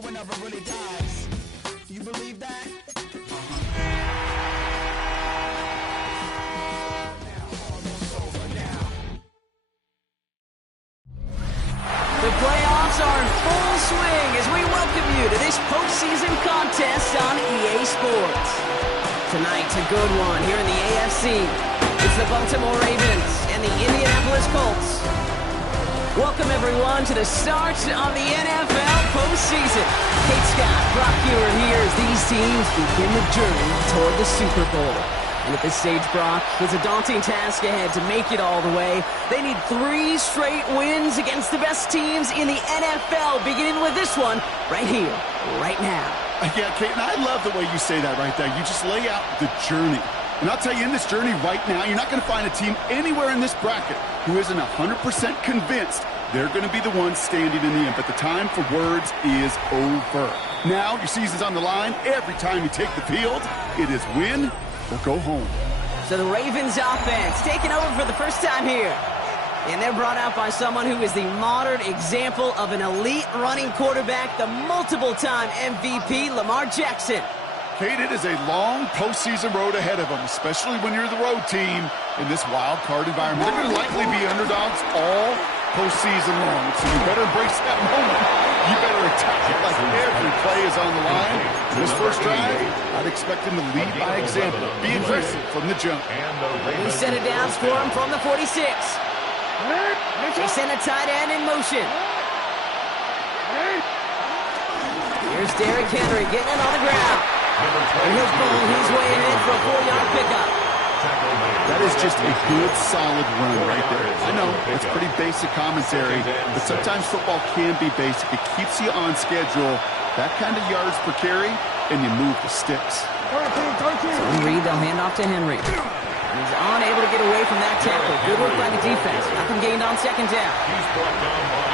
one never really dies. You believe that? The playoffs are in full swing as we welcome you to this postseason contest on EA Sports. Tonight's a good one here in the AFC. It's the Baltimore Ravens and the Indianapolis Colts. Welcome, everyone, to the start of the NFL postseason. Kate Scott, Brock Ewer here as these teams begin the journey toward the Super Bowl. And at this stage, Brock, it's a daunting task ahead to make it all the way. They need 3 straight wins against the best teams in the NFL, beginning with this one right here, right now. Yeah, Kate, and I love the way you say that right there. You just lay out the journey. And I'll tell you, in this journey right now, you're not going to find a team anywhere in this bracket who isn't 100% convinced they're going to be the ones standing in the end. But the time for words is over. Now, your season's on the line. Every time you take the field, it is win or go home. So the Ravens offense taking over for the first time here. And they're brought out by someone who is the modern example of an elite running quarterback, the multiple-time MVP, Lamar Jackson. Kate, it is a long postseason road ahead of them, especially when you're the road team in this wild card environment. They're going to likely be underdogs all postseason long, so you better embrace that moment. You better attack it like every play is on the line. This first drive, I'd expect them to lead by example. Be aggressive from the jump. He sent it down for him from the 46. They send a tight end in motion. Here's Derrick Henry getting it on the ground. And he'll pull his way in for a 4-yard pickup. That is just a good, solid run right there. I know, it's pretty basic commentary, but sometimes football can be basic. It keeps you on schedule, that kind of yards per carry, and you move the sticks. So Reed, they'll hand off to Henry. He's unable to get away from that tackle. Good work by the defense. Nothing gained on second down.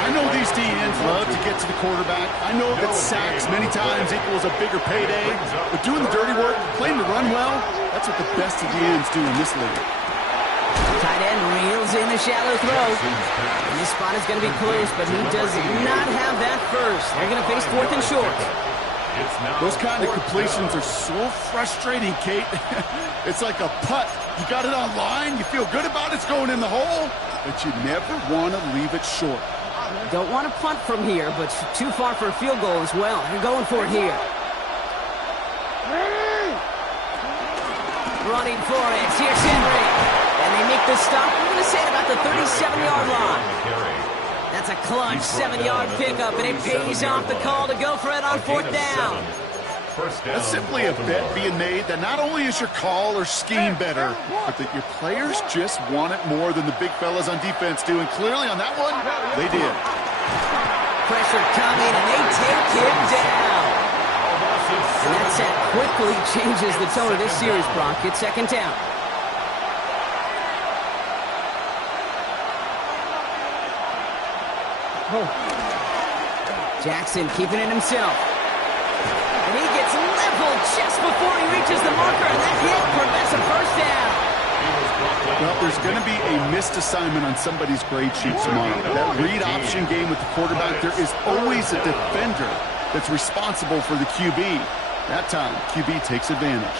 I know these DNs love to get to the quarterback. I know that sacks many times equals a bigger payday. But doing the dirty work, playing the run well, that's what the best of DNs do in this league. Tight end reels in the shallow throw. And this spot is going to be close, but he does not have that first. They're going to face 4th and short. Those kind of completions are so frustrating, Kate. It's like a putt. You got it on line, you feel good about it, it's going in the hole, but you never want to leave it short. Don't want to punt from here, but too far for a field goal as well. They're going for it here. Running for it. Here's Henry. And they make the stop. I'm going to say at about the 37-yard line. That's a clutch 7-yard pickup, and it pays off the call to go for it on 4th down. That's simply a bet being made that not only is your call or scheme better, but that your players just want it more than the big fellas on defense do. And clearly on that one, they did. Pressure coming, and they take him down. And that sack quickly changes the tone of this series, Brock. It's 2nd down. Jackson keeping it himself. And he gets leveled just before he reaches the marker, and that hit prevents a first down. Well, there's going to be a missed assignment on somebody's grade sheet tomorrow. That read option game with the quarterback, there is always a defender that's responsible for the QB. That time, QB takes advantage.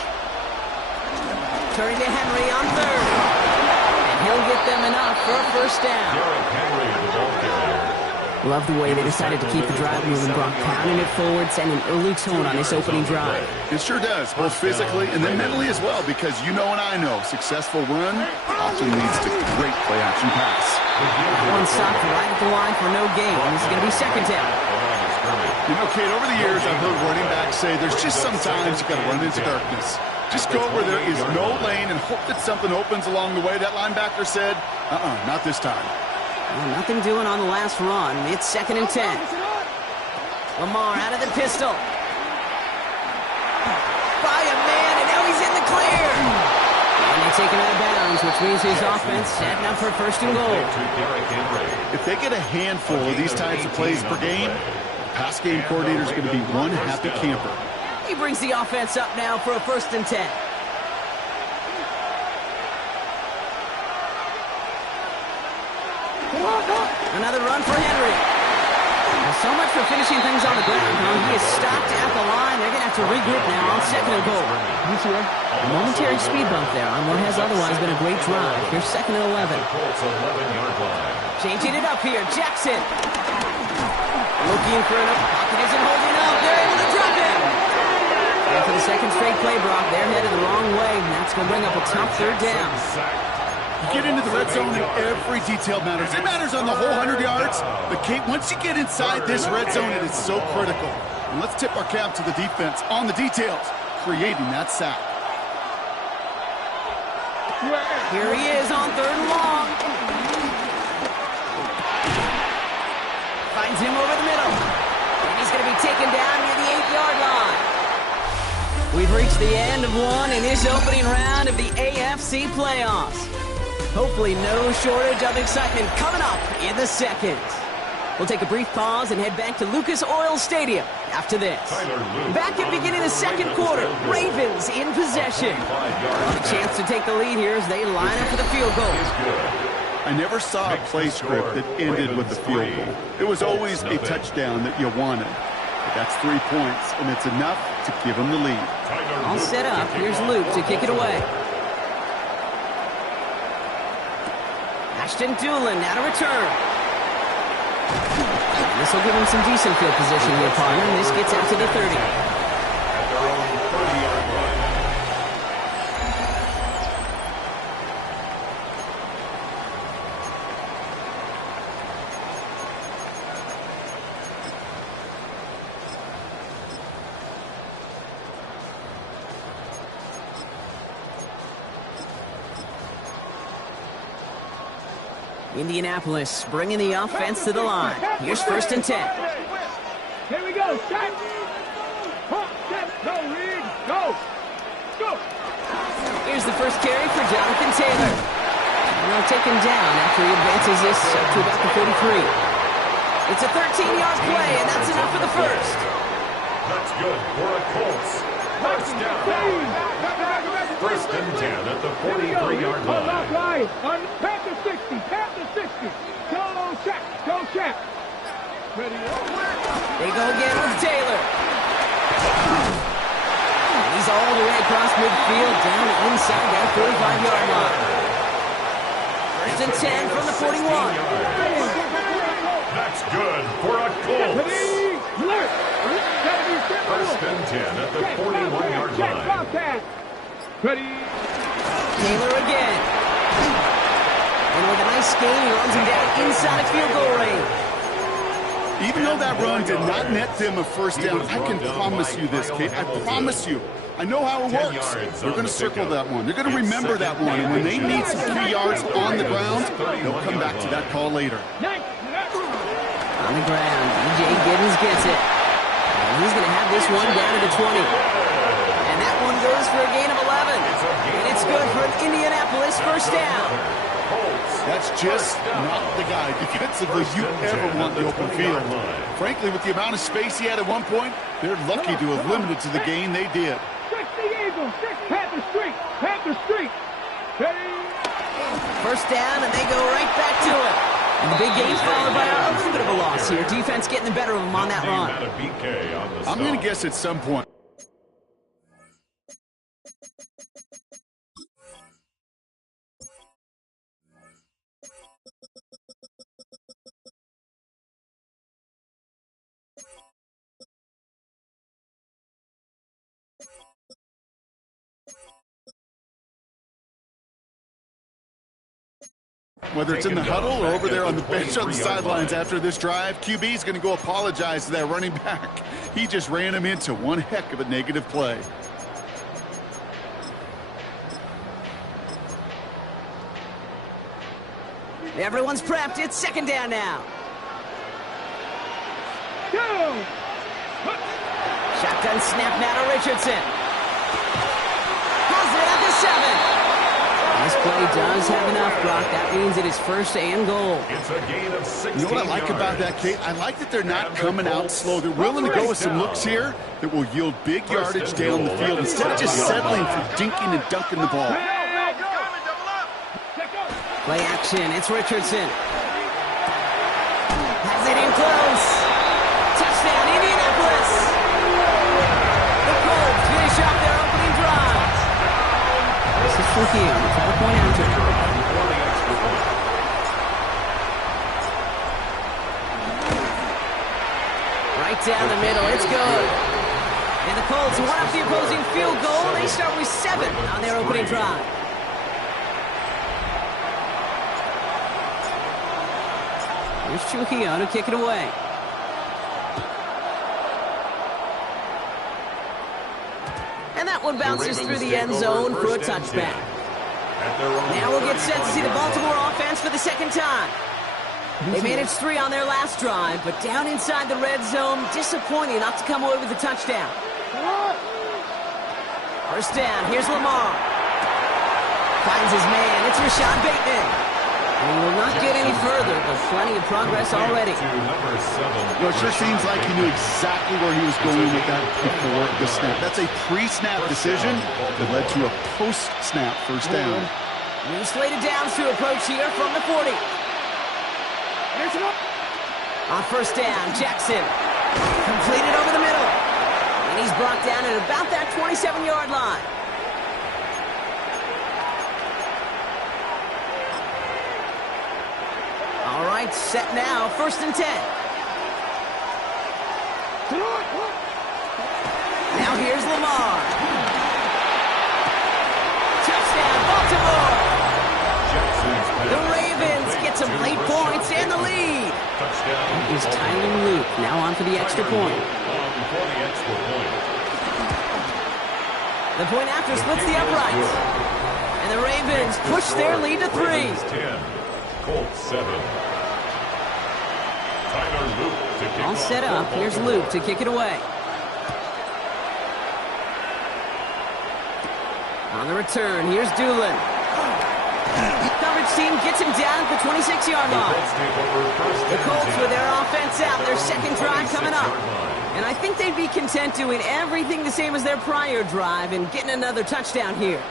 Turning to Henry on 3rd. And he'll get them enough for a first down. Love the way they decided to keep the drive moving, Brock, pounding it forward, sending an early tone on this opening drive. It sure does, both physically and then mentally as well, because you know and I know, successful run often leads to great play-action pass. One stop right at the line for no gain. This is going to be 2nd down. You know, Kate, over the years, I've heard running backs say there's just sometimes you got to run into darkness. Just go where there is no lane and hope that something opens along the way. That linebacker said, not this time. Well, nothing doing on the last run. It's 2nd and 10. Lamar out of the pistol. By a man, and now he's in the clear. And they take him out of bounds, which means his offense setting up for 1st and goal. If they get a handful of these types of plays per game, the pass game coordinator is going to be one happy camper. He brings the offense up now for a 1st and 10. Another run for Henry. Well, so much for finishing things on the ground. He is to regroup now on second and goal. A momentary speed bump there on what has otherwise been a great drive. Here's second and 11. Changing it up here. Jackson. Looking for enough. Pocket isn't holding up. They're able to drop it. And for the second straight play, Brock, they're headed the wrong way. And that's going to bring up a tough third down. You get into the red zone and every detail matters. It matters on the whole 100 yards. But, Kate, once you get inside this red zone, it is so critical. And let's tip our cap to the defense on the details, creating that sack. Here he is on third and long. Finds him over the middle. And he's going to be taken down near the 8-yard line. We've reached the end of one in this opening round of the AFC playoffs. Hopefully no shortage of excitement coming up in the second. We'll take a brief pause and head back to Lucas Oil Stadium after this. Back at beginning of the second quarter, Ravens in possession. A chance to take the lead here as they line up for the field goal. I never saw a play script that ended with a field goal. It was always a touchdown that you wanted. But that's 3 points, and it's enough to give them the lead. All set up. Here's Luke to kick it away. Ashton Doolin now to return. And this will give him some decent field position here, partner, and this gets out to the 30. At their own 30-yard line. Indianapolis bringing the offense to the line. Here's first and 10. Here we go. Set. Pump, set. Go, Reed. Go. Go. Here's the first carry for Jonathan Taylor. And they'll take him down after he advances this up to about the 43. It's a 13-yard play, and that's enough for the first. That's good for a Colts. First down. First and 10 at the 43-yard line. On Panther 60. Panther 60. Go, check. Go, check. Ready. They go again with Taylor. And he's all the way across midfield, down inside that 45-yard line. First and 10 from the 41. That's good for a Colts. First and 10 at the 41-yard line. Ready. Taylor again. And with a nice gain, he runs him down inside field goal range. Even though that run did not net them a first down, I can promise you this, Kate. I promise you. I know how it works. They're going to circle that one. They're going to remember that one. And when they need some key yards on the ground, they'll come back to that call later. On the ground, DJ Giddens gets it. And he's going to have this one down to the 20. And that one goes for a gain of 11. And it's good for an Indianapolis first down. That's just not the guy defensively you ever want in the open field. Frankly, with the amount of space he had at one point, they're lucky to have limited to the gain they did. 60 Eagles, 6 Panther Street, Panther Street. Ready. First down, and they go right back to it. And the big gain followed by a little bit of a loss here. Defense getting the better of them on that run. I'm going to guess at some point. Whether it's in the huddle or over there on the bench on the sidelines after this drive, QB is going to go apologize to that running back. He just ran him into one heck of a negative play. Everyone's prepped. It's second down now. Go. Shotgun snap now to Richardson. Has it at the 7. This play does have enough, Brock. That means it is first and goal. It's a gain of 16 You know what I like about that, Kate? I like that they're not coming out slow. They're willing to go with some looks here that will yield big yardage down the field instead of just settling for dinking and dunking the ball. Play action. It's Richardson. Has it in close. Touchdown, Indianapolis. The it down the middle. It's good. And the Colts won up the opposing field goal. They start with 7 on their opening drive. Here's Trujillo to kick it away. And that one bounces through the end zone for a touchback. Now we'll get set to see the Baltimore offense for the second time. They managed 3 on their last drive, but down inside the red zone, disappointing not to come away with a touchdown. First down, here's Lamar. Finds his man, it's Rashad Bateman. And he will not get any further, but plenty of progress already. It sure seems like he knew exactly where he was going with that before the snap. That's a pre-snap decision that led to a post-snap first down. New slated downs to approach here from the 40. On first down, Jackson. Completed over the middle. And he's brought down at about that 27-yard line. All right, set now, first and 10. Now here's Lamar. Touchdown, Baltimore. The Ravens get some late points and the lead. Here's Tyler Luke, now on for the extra point. The point after splits the uprights. And the Ravens push their lead to 3. Colts 7. Tyler Luke to kick All set up. Here's Luke to kick it away. On the return, here's Doolin. Coverage team gets him down at the 26-yard line. The Colts with their offense out, their second drive coming up. And I think they'd be content doing everything the same as their prior drive and getting another touchdown here.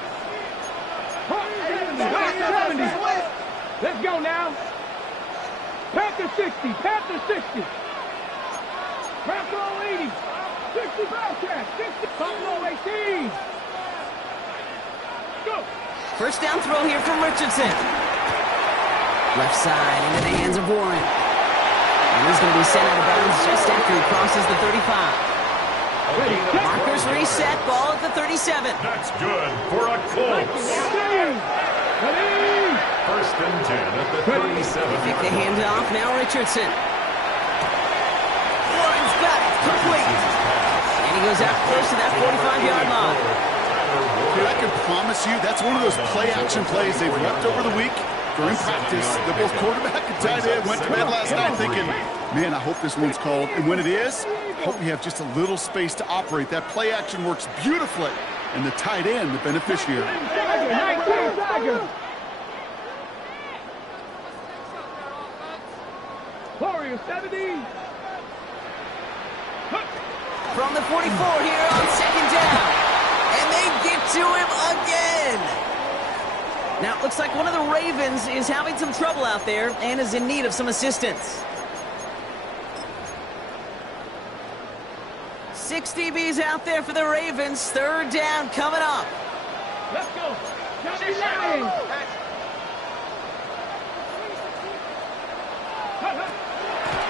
70. Let's go now. Panther 60. Panther 60. Panther 80. 60 Bobcat. 60. Buffalo 18. Go. First down throw here from Richardson. Left side into the hands of Warren. And he's going to be sent out of bounds just after he crosses the 35. Markers reset, ball at the 37. That's good for a Colts. First and 10 at the 37. Pick the handoff, now Richardson. Warren's got it, complete. And he goes out close to that 45-yard line. Dude, I can promise you that's one of those play-action plays they've worked over the week during practice. The both quarterback and tight end went to bed last night thinking, man, I hope this one's called. And when it is, I hope we have just a little space to operate. That play-action works beautifully. And the tight end, the beneficiary. Warrior 70. From the 44 here on second down. And they get to him again. Now, it looks like one of the Ravens is having some trouble out there and is in need of some assistance. 6 DBs out there for the Ravens. Third down coming up. Let's go.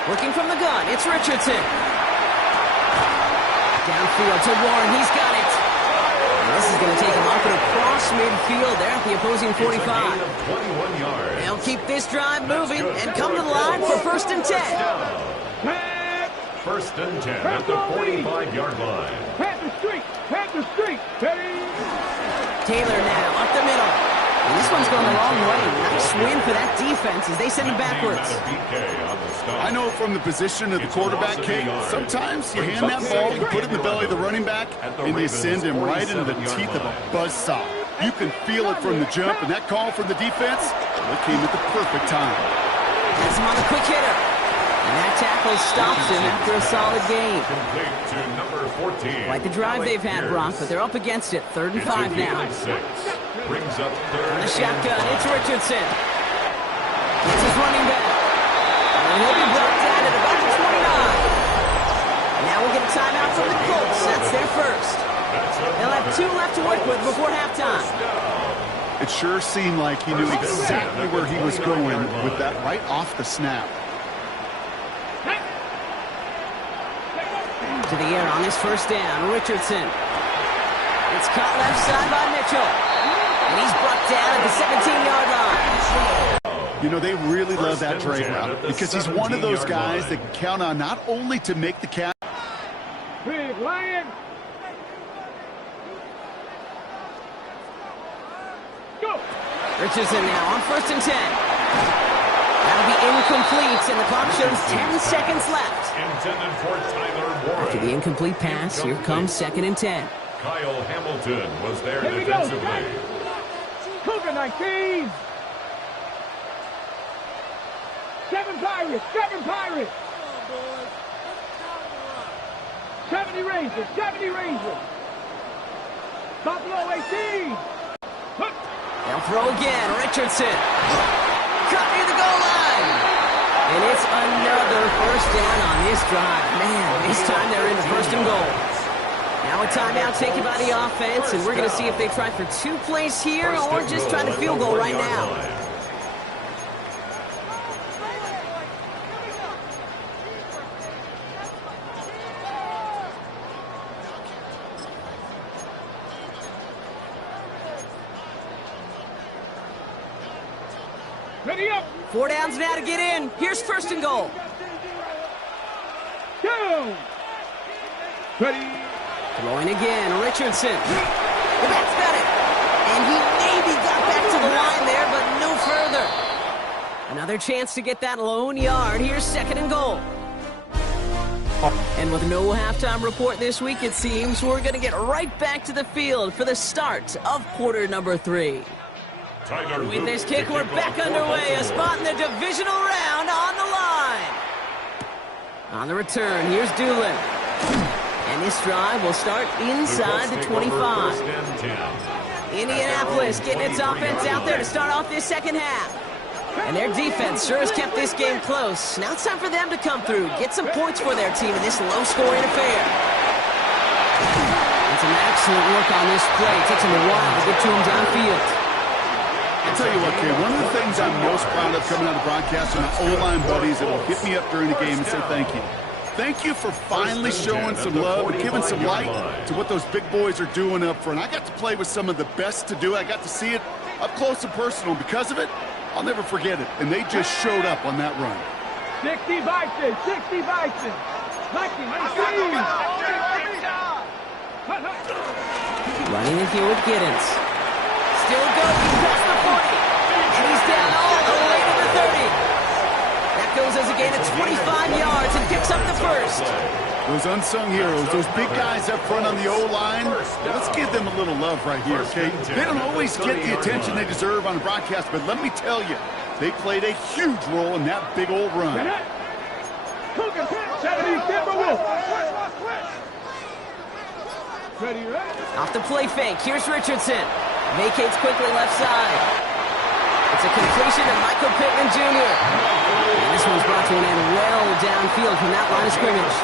Working from the gun, it's Richardson. Downfield to Warren, he's got it. And this is going to take him up and across midfield there at the opposing 45. 21 yards. They'll keep this drive moving and come to the line for first and 10. First and 10 at the 45-yard line. Panther Street. Panther Street. Taylor now up the middle. And this one's going the wrong way. Nice win for that defense as they send him backwards. I know from the position of the quarterback, Kate, sometimes you hand that ball, you put it in the belly of the running back, and you send him right into the teeth of a buzzsaw. You can feel it from the jump, and that call from the defense, it came at the perfect time. That's him on the quick hitter. And that tackle stops him after a solid gain. Complete to number 14. Like the drive they've had, Brock, but they're up against it. 3rd and 5 now. Brings up third. On the shotgun, it's Richardson. It's his running back. And he'll be brought down at about the 29. Now we'll get a timeout from the Colts. That's their first. They'll have 2 left to work with before halftime. It sure seemed like he knew exactly where he was going with that right off the snap. To the air on this first down. Richardson. It's caught left side by Mitchell. And he's brought down at the 17-yard line. You know, they really love that trade route because he's one of those guys that can count on not only to make the catch. Big Lion. Go. Richardson now on 1st and 10. That'll be incomplete, and the clock shows 10 seconds left. Intended for Tyler Warren. After the incomplete pass, here comes 2nd and 10. Kyle Hamilton was there Here we go. defensively. Cougar 19. 7 Pirates. 7 Pirates. 70 Rangers. 70 Rangers. Buffalo 18. Hook. They'll throw again. Richardson. Cut near the goal line. And it's another first down on this drive. Man, this time they're in the 1st and goal. Now a timeout taken by the offense, and we're going to see if they try for 2 plays here or just try the field goal right now. Ready up. 4 downs now to get in. Here's 1st and goal. Down. Ready. Throwing again, Richardson. The back's got it. And he maybe got back to the line there, but no further. Another chance to get that lone yard. Here's 2nd and goal. And with no halftime report this week, it seems, we're going to get right back to the field for the start of quarter number 3. With this kick, we're back underway. A spot in the divisional round on the line. On the return, here's Doolin. And this drive will start inside the 25. Indianapolis getting its offense out there to start off this second half. And their defense sure has kept this game close. Now it's time for them to come through, get some points for their team in this low-scoring affair. And some excellent work on this play. It takes them a while to get to him downfield. I'll tell you what, Kay, one of the things I'm most proud of coming out of the broadcast are my O-line buddies that will hit me up during the game and say thank you. Thank you for finally showing some love and giving some light to what those big boys are doing up front. I got to play with some of the best to do it. I got to see it up close and personal. Because of it, I'll never forget it. And they just showed up on that run. 60 Bison. 60 Bison. 19. Running in here with Giddens. Still going past the 40. And he's down all the way to the 30. That goes as a gain of 25 yards and picks up the first. Those unsung heroes, those big guys up front on the O-line, let's give them a little love right here, okay? They don't always get the attention they deserve on the broadcast, but let me tell you, they played a huge role in that big old run. Off the play fake, here's Richardson. Vacates quickly left side. It's a completion to Michael Pittman Jr. And this one's brought to an end well downfield from that line of scrimmage.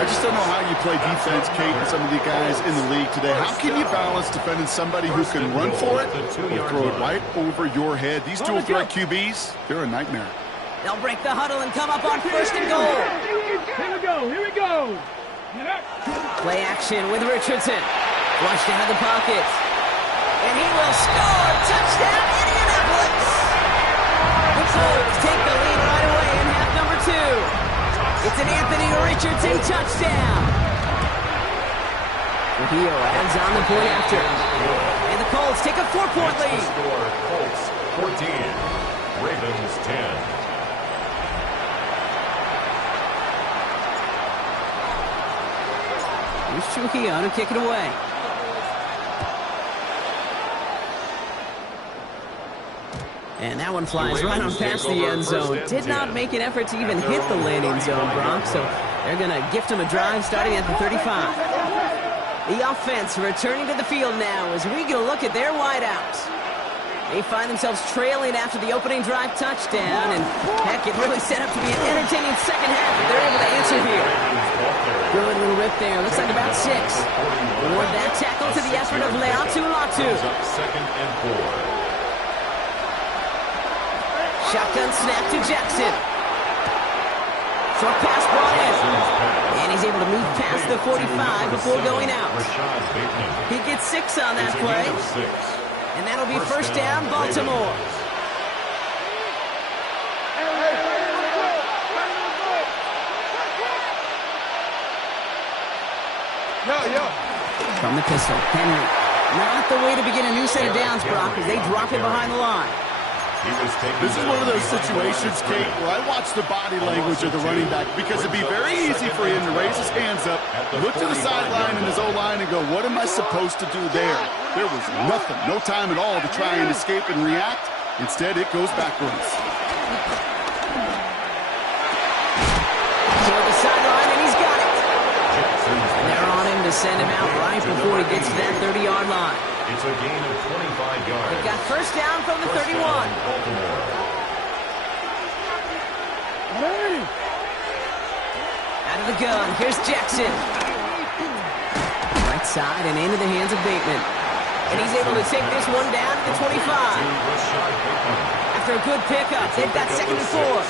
I just don't know how you play defense, Kate, and some of the guys in the league today. How can you balance defending somebody who can run for it or throw it right over your head? These dual threat QBs, they're a nightmare. They'll break the huddle and come up on 1st and goal. Here we go. Here we go. Play action with Richardson. Flushed out of the pocket. And he will score. Touchdown, Indianapolis. The Colts take the lead right away in half number 2. It's an Anthony Richardson touchdown. Trujillo adds on the point after. And the Colts take a 4-point lead. Colts 14, Ravens 10. Here's Trujillo to kick it away. And that one flies right on past the end zone. Did not make an effort to even hit the landing zone, Bronx. So they're going to gift him a drive starting at the 35. The offense returning to the field now as we get a look at their wideouts. They find themselves trailing after the opening drive touchdown. And heck, it really set up to be an entertaining second half if they're able to answer here. Good little rip there. Looks like about 6. Or that tackle to the effort of Leatu Latu. Second and 4. Shotgun snap to Jackson. Short pass brought in. And he's able to move past the 45 before going out. Rashad Bateman. He gets 6 on that It's a play. gain of 6. And that'll be first down, Baltimore. From the pistol, Henry. Not the way to begin a new set of downs, Brock, as they drop it behind the line. This is one of those situations, Kate, where I watch the body language of the running back because it'd be very easy for him to raise his hands up, look to the sideline and his O-line and go, what am I supposed to do there? There was nothing, no time at all to try and escape and react. Instead, it goes backwards. Toward the sideline, and he's got it. And they're on him to send him out right before he gets to that 30-yard line. It's a gain of 25 yards. They've got first down from the 31. Baltimore. Out of the gun, here's Jackson. Right side and into the hands of Bateman. And he's able to take this one down to the 25. After a good pickup, they've got second and 4.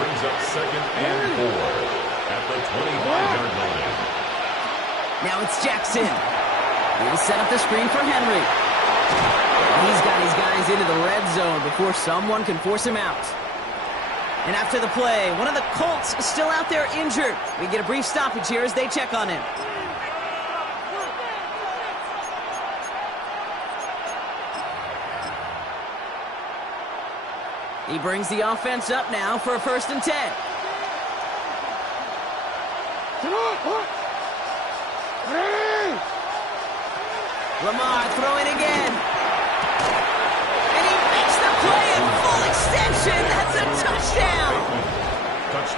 Brings up second and 4 at the 25-yard line. Now it's Jackson. He'll set up the screen for Henry. He's got his guys into the red zone before someone can force him out. And after the play, one of the Colts is still out there injured. We get a brief stoppage here as they check on him. He brings the offense up now for a first and 10. Lamar throwing again. And he makes the play in full extension. That's a touchdown.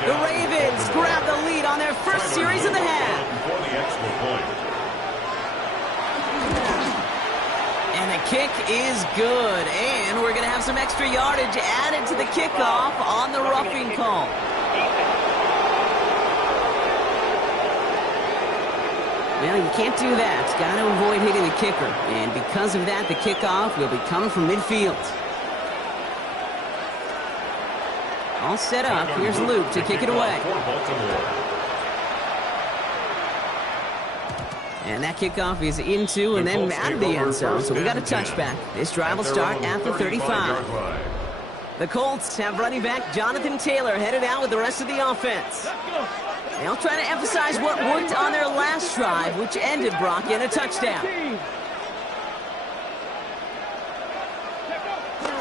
The Ravens grab the lead on their first series of the half. Before the extra point. And the kick is good. And we're going to have some extra yardage added to the kickoff on the roughing call. Well, you can't do that. Got to avoid hitting the kicker. And because of that, the kickoff will be coming from midfield. All set up. Here's Luke to kick it away. And that kickoff is into and then out of the end zone. So we got a touchback. This drive will start at the 35. The Colts have running back Jonathan Taylor headed out with the rest of the offense. They'll try to emphasize what worked on their last drive, which ended, Brock, in a touchdown.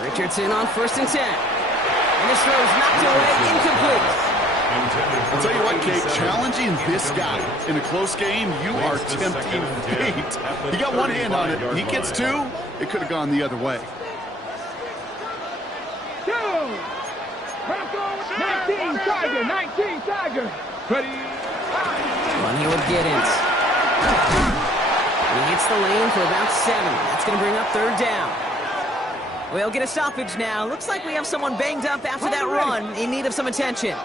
Richardson on first and 10. And this throw is knocked away, incomplete. I'll tell you what, Kate, challenging this guy in a close game, you are tempting fate. He got one hand on it. He gets 2. It could have gone the other way. 19 Tiger, 19 Tiger. Ready? One here with Giddens. He hits the lane for about 7. That's going to bring up third down. We'll get a stoppage now. Looks like we have someone banged up after that run in need of some attention.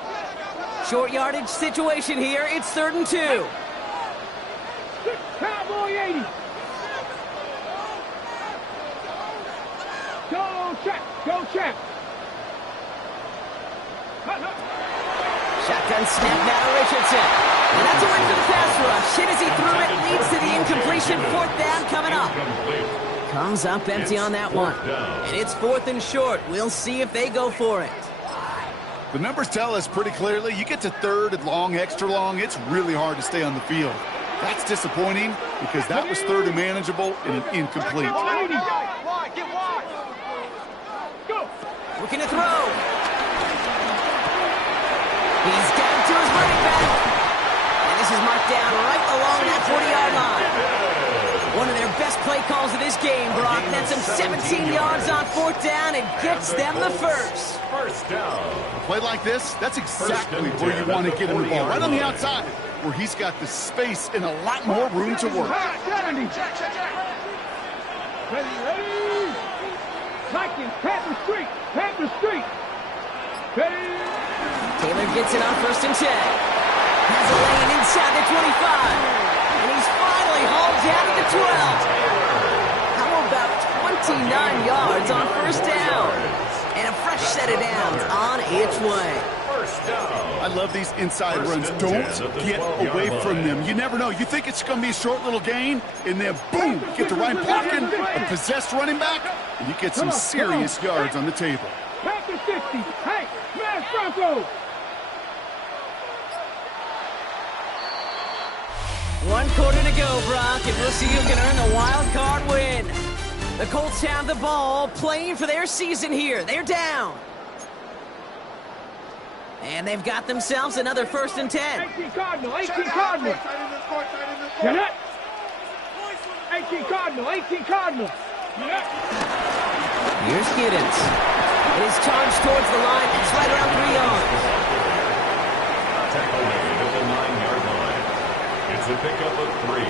Short yardage situation here. It's 3rd and 2. Cowboy 80. Go check. Go check. Shotgun snap now to Richardson. And that's a win for the pass rush. Hit as he threw it. Leads to the incompletion. 4th down coming up. Comes up empty on that one. And it's 4th and short. We'll see if they go for it. The numbers tell us pretty clearly, you get to 3rd and long, extra long, it's really hard to stay on the field. That's disappointing because that was 3rd and manageable and an incomplete. Looking to throw. He's down to his running back. And this is marked down right along that 40-yard line. One of their best play calls of this game, Brock. That's some 17 yards on 4th down and gets them the first. First down. A play like this, that's exactly where you want to get him the ball. Right on the outside, where he's got the space and a lot more room to work. 70. Ready? Vikings, Panther Street. Panther Street. Ready? Taylor gets it on 1st and 10. Has a lane inside the 25. And he's finally hauled down at the 12. How about 29 yards on 1st down? And a fresh set of downs on its way. First down. I love these inside First runs. and Don't 10 at the get 12-yard away from line. them. You never know. You think it's going to be a short little gain, and then boom, get to Ryan Parkin, a possessed running back, and you get some serious yards on the table. Back to 60. Hey, smash Bronco. One quarter to go, Brock, and we'll see who can earn the wild card win. The Colts have the ball, playing for their season here. They're down. And they've got themselves another 1st and 10. 18 Cardinal, 18 Cardinal. Jeanette. 18 Cardinal, 18 Cardinal. Jeanette. Here's Giddens. It is charged towards the line. It's right around 3 yards. Tackle made at the 9-yard line. It's a pickup of 3.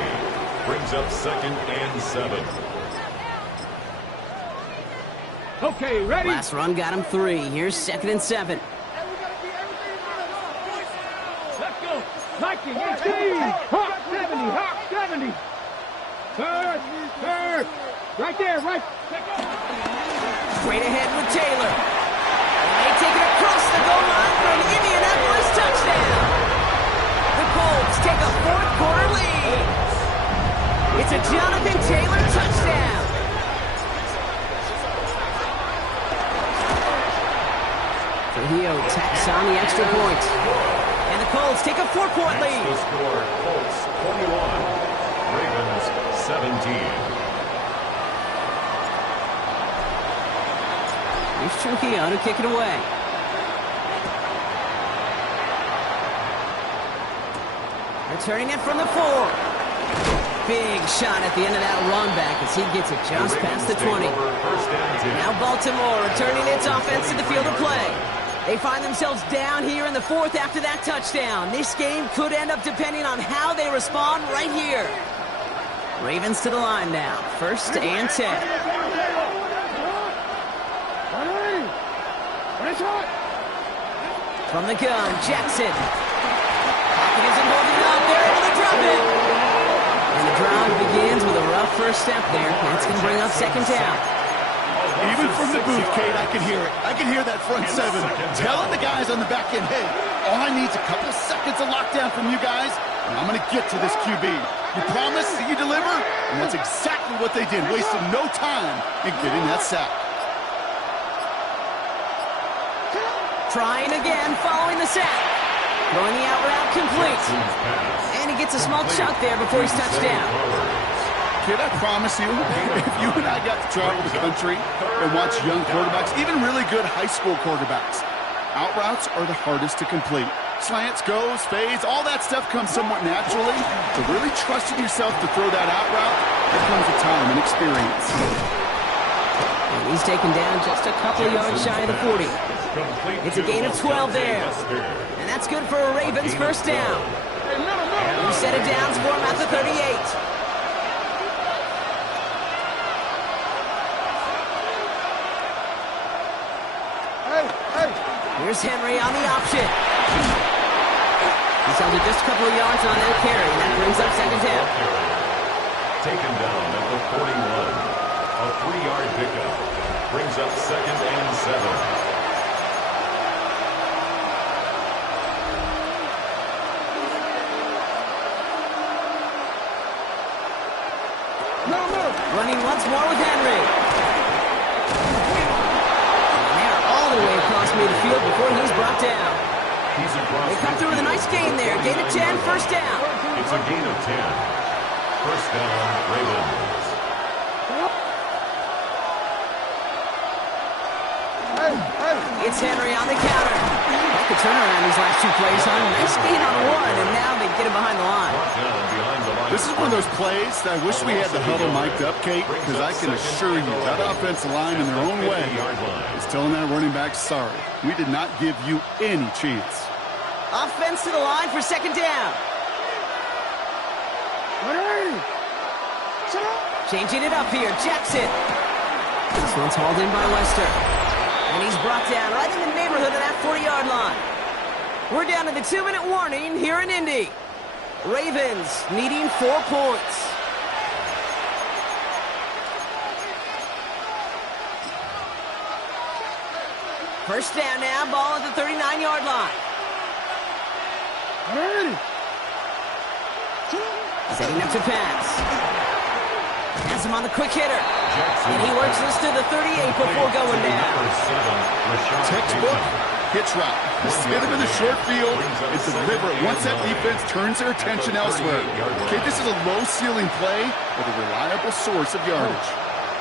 Brings up 2nd and 7. Okay, ready? Last run got him 3. Here's 2nd and 7. Let's go. 19, 18. Hawk 70, Hawk 70. Third. Right there, right. Straight ahead with Taylor. And they take it across the goal line for an Indianapolis touchdown. The Colts take a 4th quarter lead. It's a Jonathan Taylor touchdown. Trujillo tacks on the extra point. And the Colts take a 4-point The lead. score, Colts 21, Ravens 17. Here's Trujillo to kick it away. Returning it from the 4. Big shot at the end of that run back as he gets it just past the 20. First and 10. Now Baltimore returning its offense to the field of play. They find themselves down here in the 4th after that touchdown. This game could end up depending on how they respond right here. Ravens to the line now. 1st and 10. From the gun, Jackson. Pocket isn't holding up. They're able to drop it. And the drive begins with a rough first step there. That's going to bring up 2nd down. Even from the booth, Kate, I can hear it. I can hear that front 7 telling the guys on the back end, hey, all I need is a couple seconds of lockdown from you guys, and I'm going to get to this QB. You promise that you deliver? And that's exactly what they did, wasting no time in getting that sack. Trying again, following the sack. Throwing the out route complete. And he gets a small chunk there before he's touched down. Kid, I promise you, if you and I got to travel the country and watch young quarterbacks, even really good high school quarterbacks, out routes are the hardest to complete. Slants, goes, fades, all that stuff comes somewhat naturally. But really trusting yourself to throw that out route, that comes with time and experience. And he's taken down just a couple of yards shy of the 40. It's a gain of 12 there. And that's good for a Ravens 1st down. New set of downs for him at the 38. Here's Henry on the option. He's held it just a couple of yards on that carry, and that brings up 2nd down. Taken down at the 41. A 3-yard pickup. Brings up 2nd and 7. Running once more with Henry. And they're all the way across midfield before he's brought down. They come through with a nice gain there. Gain of 10, 1st down. It's a gain of 10. 1st down, Ravens. It's Henry on the counter. Like a turnaround these last 2 plays, huh? Nice gain on 1, and now they get him behind the line. This is one of those plays that I wish we had the huddle mic'd up, Kate, because I can assure you that offensive line in their own way is telling that running back, sorry, we did not give you any chance. Offense to the line for 2nd down. Changing it up here, Jackson. This one's hauled in by Wester. And he's brought down right in the neighborhood of that 40-yard line. We're down to the 2-minute warning here in Indy. Ravens needing 4 points. First down now, ball at the 39-yard line. Setting up to pass. Has him on the quick hitter. And he works this to the 38 before going down. Textbook hitch route. Just hit him in the short field and deliver it once that defense turns their attention elsewhere. Okay, this is a low-ceiling play with a reliable source of yardage.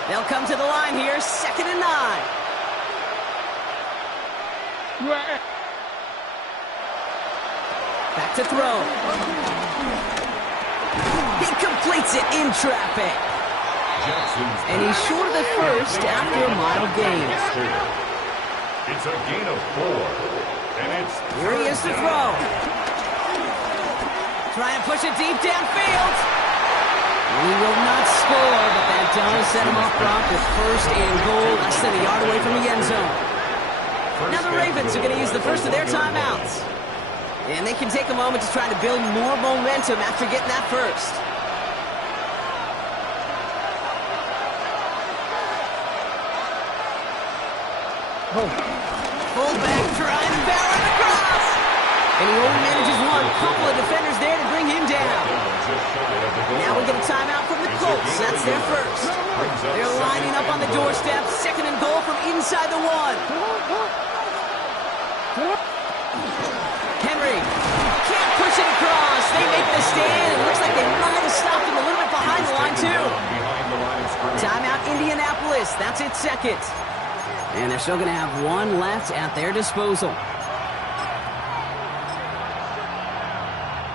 They'll come to the line here, 2nd and 9. Back to throw. He completes it in traffic. And he's short of the first after a mild gain. It's a gain of 4. And it's Here he is to throw. Try and push it deep downfield. He will not score, but that does set him off Brock with 1st and goal, less than a yard away from the end zone. Now the Ravens are going to use the first of their timeouts. And they can take a moment to try to build more momentum after getting that first. Fullback trying to barrel across. And he only manages one. Couple of defenders there to bring him down. Now we get a timeout from the Colts. That's their first. They're lining up on the doorstep. 2nd and goal from inside the 1. Henry can't push it across. They make the stand. It looks like they might have stopped him a little bit behind the line, too. Timeout, Indianapolis. That's its 2nd. And they're still going to have 1 left at their disposal.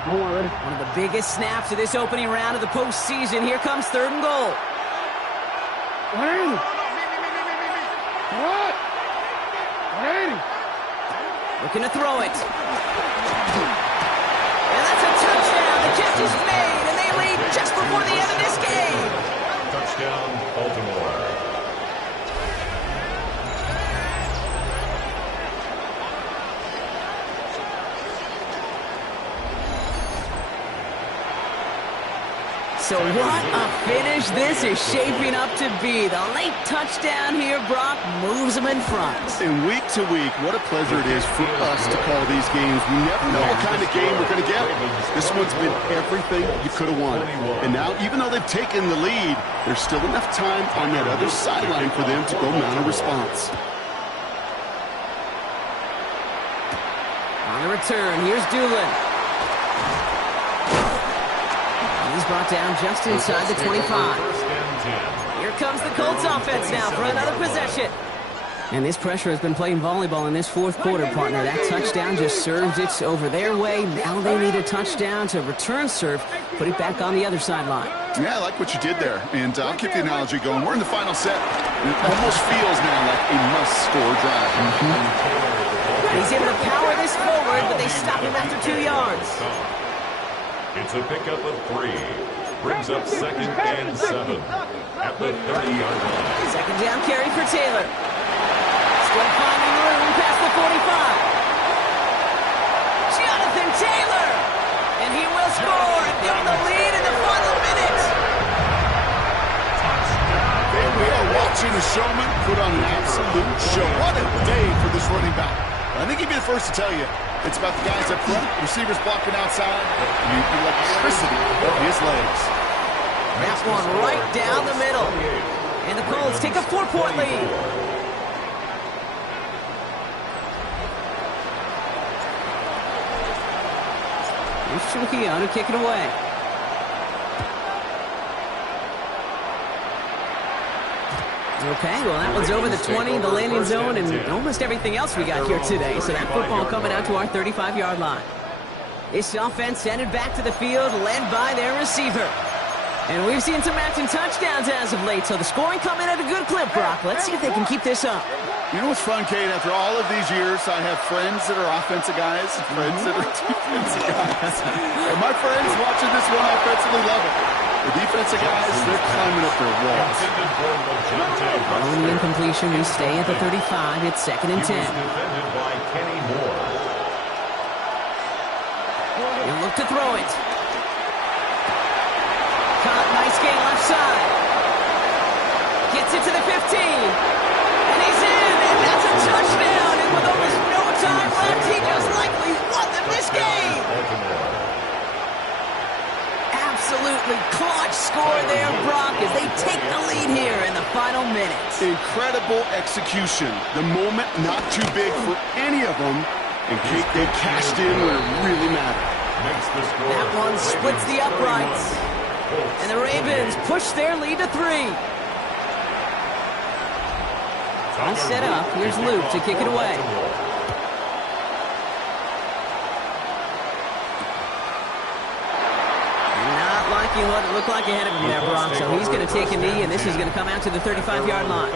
One of the biggest snaps of this opening round of the postseason. Here comes 3rd and goal. Looking to throw it. And that's a touchdown. The catch is made, and they lead just before the end of this game. touchdown, Baltimore. So what a finish this is shaping up to be. The late touchdown here, Brock, moves them in front. And week to week, what a pleasure it is for us to call these games. We never know what kind of game we're going to get. This one's been everything you could have wanted. And now, even though they've taken the lead, there's still enough time on that other sideline for them to go mount a response. On the return, here's Doolin. He's brought down just inside the 25. Here comes the Colts offense now for another possession. And this pressure has been playing volleyball in this fourth quarter, partner. That touchdown just served it over their way. Now they need a touchdown to return serve, put it back on the other sideline. Yeah, I like what you did there. And I'll keep the analogy going. We're in the final set. It almost feels now like a must-score drive. He's able to power this forward, but they stop him after 2 yards. It's a pickup of 3. Brings up 2nd and 7 at the 30-yard line. Second down carry for Taylor. Still finding room past the 45. Jonathan Taylor! And he will score and give the lead in the final minutes. And we are watching a showman put on an absolute show. What a day for this running back. I think he'd be the first to tell you. It's about the guys up front, receivers blocking outside, and the electricity of his legs. That one right down the middle. And the Colts take a 4-point lead. Here's Chukiano to kick it away. Okay, well, that one's over the 20, the landing zone, and almost everything else we got here today. So that football coming out to our 35-yard line. This offense headed back to the field, led by their receiver. And we've seen some matching touchdowns as of late, so the scoring coming at a good clip, Brock. Let's see if they can keep this up. You know what's fun, Kate? After all of these years, I have friends that are offensive guys and friends that are defensive guys. And my friends watching this one offensively love it. The defensive guys, they're climbing up their walls. Following the incompletion, we stay at the 35. It's 2nd and 10. Defended by Kenny Moore. He'll look to throw it. Caught, nice gain left side. Gets it to the 15. And he's in, and that's a touchdown. And with almost no time left, he just likely won them this game. Absolutely clutch score there, Brock, as they take the lead here in the final minutes. Incredible execution. The moment not too big for any of them. And Kate, they cashed in when it really mattered. That one splits the uprights. And the Ravens push their lead to 3. All set up. Here's Luke to kick it away. Not liking what it looked like ahead of him there, Brock. So he's going to take a knee, and this is going to come out to the 35-yard line.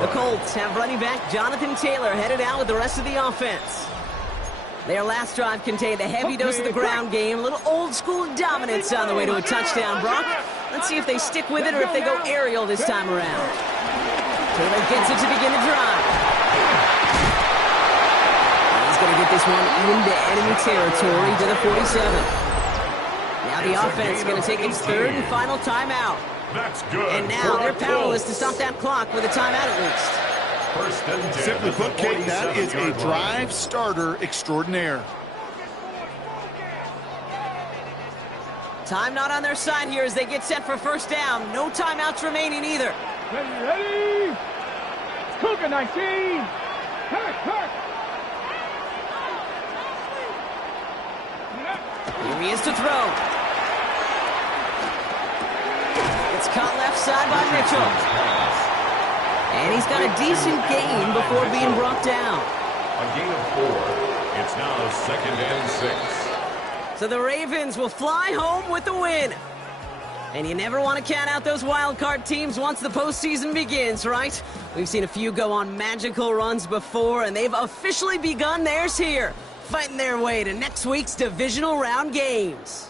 The Colts have running back Jonathan Taylor headed out with the rest of the offense. Their last drive contained a heavy dose of the ground game, a little old-school dominance on the way to a touchdown, Brock. Let's see if they stick with it or if they go aerial this time around. Taylor gets it to begin the drive. He's going to get this one into enemy territory to the 47. Now the offense is going to take its third and final timeout. That's good. And now they're powerless to stop that clock with a timeout at least. First and 10. Simply put, Kate, that is a drive starter extraordinaire. Time not on their side here as they get set for first down. No timeouts remaining either. Ready? Cougar 19. Hurt. Here he is to throw. It's caught left side by Mitchell. And he's got a decent gain before being brought down. A gain of 4. It's now second and 6. So the Ravens will fly home with the win. And you never want to count out those wild card teams once the postseason begins, right? We've seen a few go on magical runs before, and they've officially begun theirs here, fighting their way to next week's divisional round games.